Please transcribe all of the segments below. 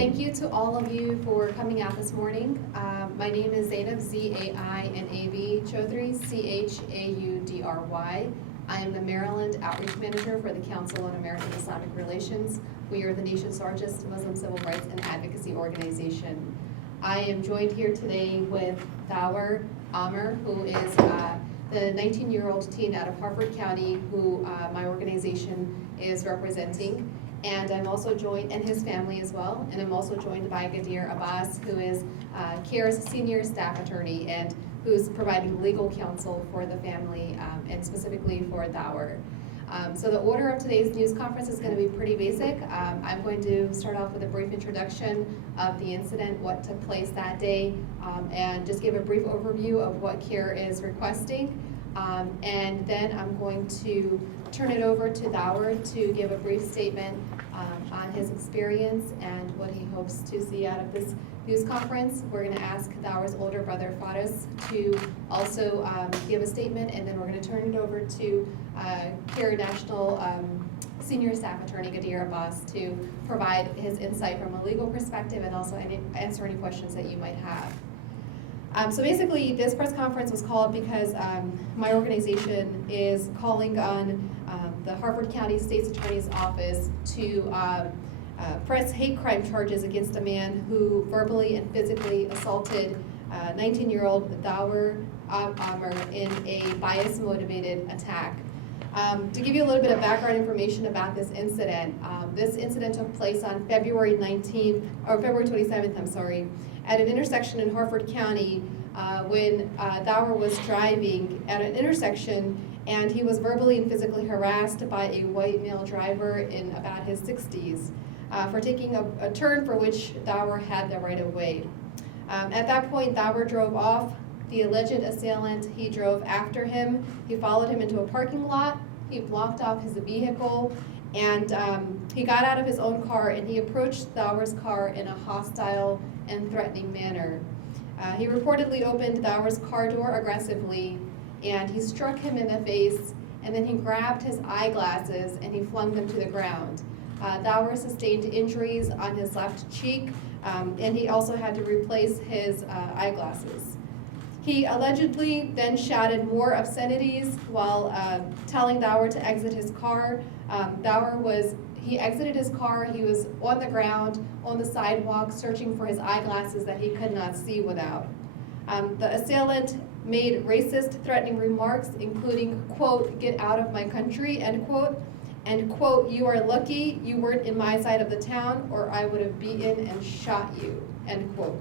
Thank you to all of you for coming out this morning. My name is Zainab, Z-A-I-N-A-B, Chaudry, C-H-A-U-D-R-Y. I am the Maryland Outreach Manager for the Council on American-Islamic Relations. We are the nation's largest Muslim civil rights and advocacy organization. I am joined here today with Gadeir, who is the 19-year-old teen out of Harford County who my organization is representing. And I'm also joined, and his family as well, and I'm also joined by Gadeir Abbas, who is CAIR's senior staff attorney and who's providing legal counsel for the family and specifically for Gadeir. So the order of today's news conference is going to be pretty basic. I'm going to start off with a brief introduction of the incident, what took place that day, and just give a brief overview of what CAIR is requesting. And then I'm going to turn it over to Gadeir to give a brief statement on his experience and what he hopes to see out of this news conference. We're going to ask Gadeir's older brother, Faris, to also give a statement, and then we're going to turn it over to CAIR National Senior Staff Attorney Gadeir Abbas to provide his insight from a legal perspective and also answer any questions that you might have. So basically, this press conference was called because my organization is calling on the Harford County State's Attorney's Office to press hate crime charges against a man who verbally and physically assaulted 19-year-old Gadeir in a bias-motivated attack. To give you a little bit of background information about this incident took place on February 27th, at an intersection in Harford County when Gadeir was driving at an intersection and he was verbally and physically harassed by a white male driver in about his 60s for taking a turn for which Gadeir had the right of way. At that point, Gadeir drove off. The alleged assailant, he drove after him. He followed him into a parking lot. He blocked off his vehicle, and he got out of his own car and he approached Gadeir's car in a hostile and threatening manner. He reportedly opened Gadeir's car door aggressively, and he struck him in the face, and then he grabbed his eyeglasses and he flung them to the ground. Gadeir sustained injuries on his left cheek, and he also had to replace his eyeglasses. He allegedly then shouted more obscenities while telling Gadeir to exit his car. He exited his car, he was on the ground, on the sidewalk, searching for his eyeglasses that he could not see without. The assailant made racist, threatening remarks, including, quote, "get out of my country," end quote, and, quote, "you are lucky you weren't in my side of the town or I would have beaten and shot you," end quote.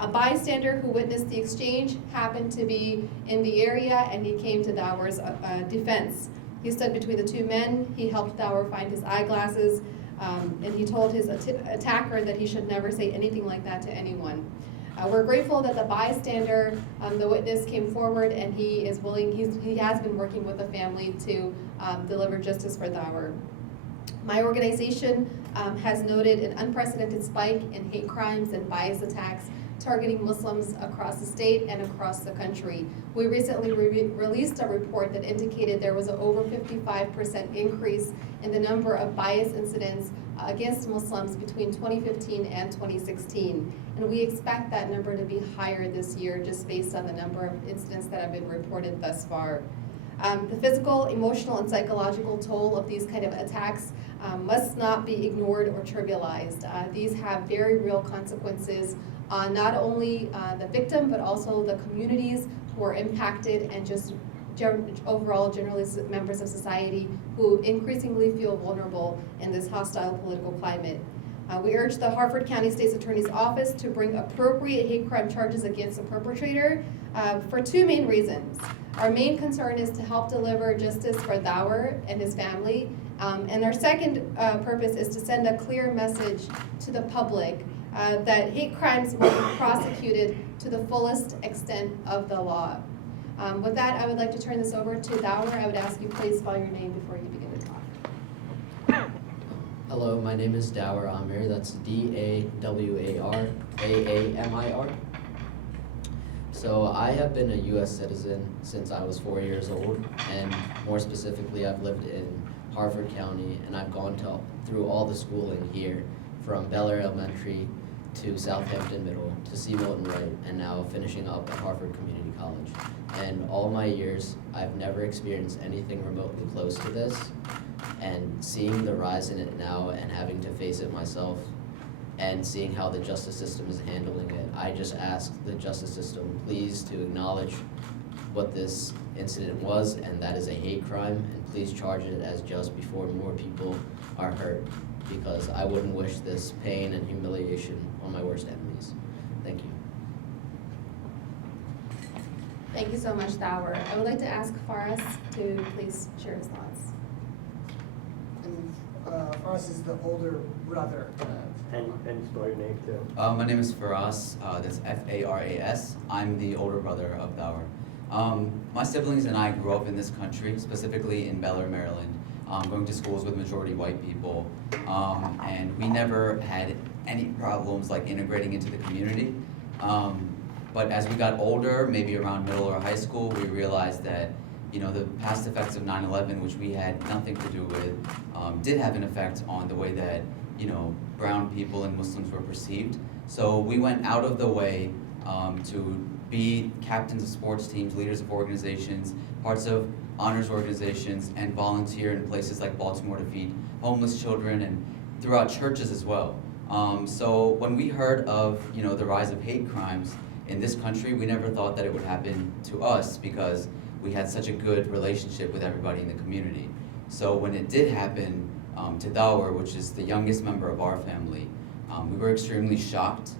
A bystander who witnessed the exchange happened to be in the area, and he came to Gadeir's defense. He stood between the two men. He helped Gadeir find his eyeglasses, and he told his attacker that he should never say anything like that to anyone. We're grateful that the bystander, the witness, came forward, and he has been working with the family to deliver justice for Gadeir. My organization has noted an unprecedented spike in hate crimes and bias attacks targeting Muslims across the state and across the country. We recently released a report that indicated there was an over 55% increase in the number of bias incidents against Muslims between 2015 and 2016. And we expect that number to be higher this year just based on the number of incidents that have been reported thus far. The physical, emotional, and psychological toll of these kind of attacks must not be ignored or trivialized. These have very real consequences on not only the victim, but also the communities who are impacted and just overall generally members of society who increasingly feel vulnerable in this hostile political climate. We urge the Harford County State's Attorney's Office to bring appropriate hate crime charges against the perpetrator for two main reasons. Our main concern is to help deliver justice for Gadeir and his family, and our second purpose is to send a clear message to the public that hate crimes will be prosecuted to the fullest extent of the law. With that, I would like to turn this over to Gadeir. I would ask you please spell your name before you begin to talk. Hello, my name is Gadeir Amir. That's D-A-W-A-R-A-A-M-I-R. So I have been a U.S. citizen since I was 4 years old, and more specifically, I've lived in Harford County, and I've gone through all the schooling here from Bel Air Elementary to Southampton Middle to C. Milton Wright, and now finishing up at Harford Community College. And all my years, I've never experienced anything remotely close to this, and seeing the rise in it now and having to face it myself, and seeing how the justice system is handling it, I just ask the justice system please to acknowledge what this incident was, and that is a hate crime, and please charge it as just before more people are hurt, because I wouldn't wish this pain and humiliation on my worst enemies. Thank you. Thank you so much, Thawar. I would like to ask Faraz to please share his thoughts. And Faraz is the older brother. And spell your name too. My name is Faraz, that's F-A-R-A-S. I'm the older brother of Gadeir. My siblings and I grew up in this country, specifically in Bel Air, Maryland, going to schools with majority white people, and we never had any problems like integrating into the community. But as we got older, maybe around middle or high school, we realized that the past effects of 9/11, which we had nothing to do with, did have an effect on the way that brown people and Muslims were perceived. So we went out of the way to be captains of sports teams, leaders of organizations, parts of honors organizations, and volunteer in places like Baltimore to feed homeless children and throughout churches as well. So when we heard of the rise of hate crimes in this country, we never thought that it would happen to us because we had such a good relationship with everybody in the community. So when it did happen to Thawar, which is the youngest member of our family, we were extremely shocked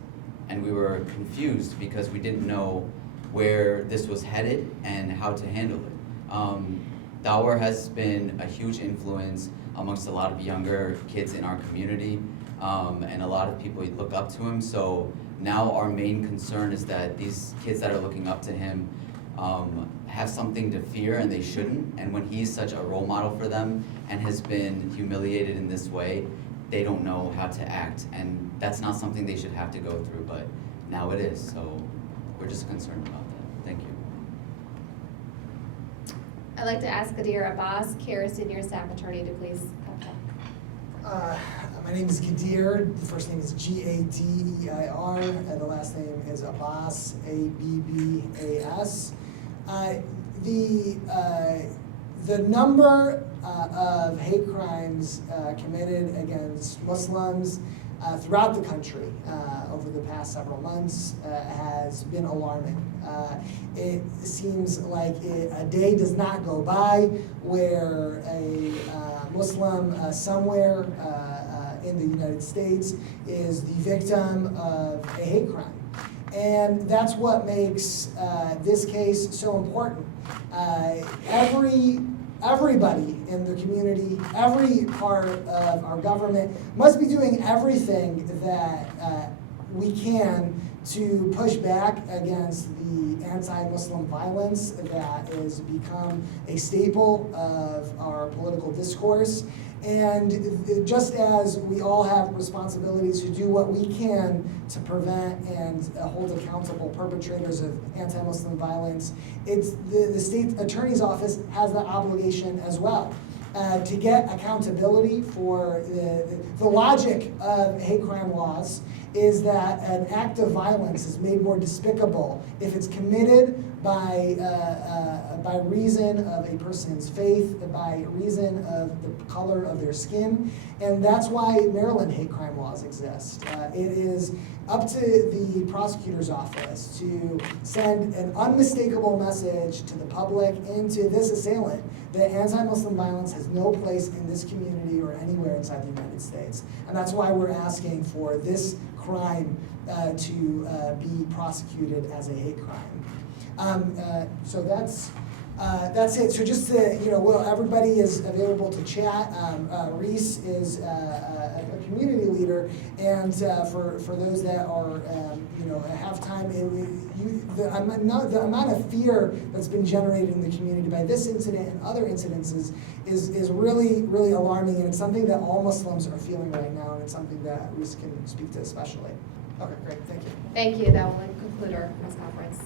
and we were confused because we didn't know where this was headed and how to handle it. Thawar has been a huge influence amongst a lot of younger kids in our community, and a lot of people look up to him. So now our main concern is that these kids that are looking up to him have something to fear, and they shouldn't. And when he's such a role model for them and has been humiliated in this way, they don't know how to act. And that's not something they should have to go through, but now it is. So we're just concerned about that. Thank you. I'd like to ask Gadeir Abbas, CAIR Senior Staff Attorney, to please come back. My name is Gadeir. The first name is G-A-D-E-I-R, and the last name is Abbas, A-B-B-A-S. The number of hate crimes committed against Muslims throughout the country over the past several months has been alarming. It seems like a day does not go by where a Muslim somewhere in the United States is the victim of a hate crime. And that's what makes this case so important. Everybody in the community, every part of our government must be doing everything that we can to push back against the anti-Muslim violence that has become a staple of our political discourse. And just as we all have responsibilities to do what we can to prevent and hold accountable perpetrators of anti-Muslim violence, it's the state attorney's office has that obligation as well. To get accountability for the logic of hate crime laws is that an act of violence is made more despicable if it's committed by reason of a person's faith, by reason of the color of their skin, and that's why Maryland hate crime laws exist. It is up to the prosecutor's office to send an unmistakable message to the public and to this assailant that anti-Muslim violence has no place in this community or anywhere inside the United States. And that's why we're asking for this crime to be prosecuted as a hate crime. So that's it. So just to, everybody is available to chat. Reese is a community leader, and for those that are, have time, the amount of fear that's been generated in the community by this incident and other incidences is really, really alarming, and it's something that all Muslims are feeling right now, and it's something that Reese can speak to especially. Okay, great, thank you. Thank you. That will conclude our press conference.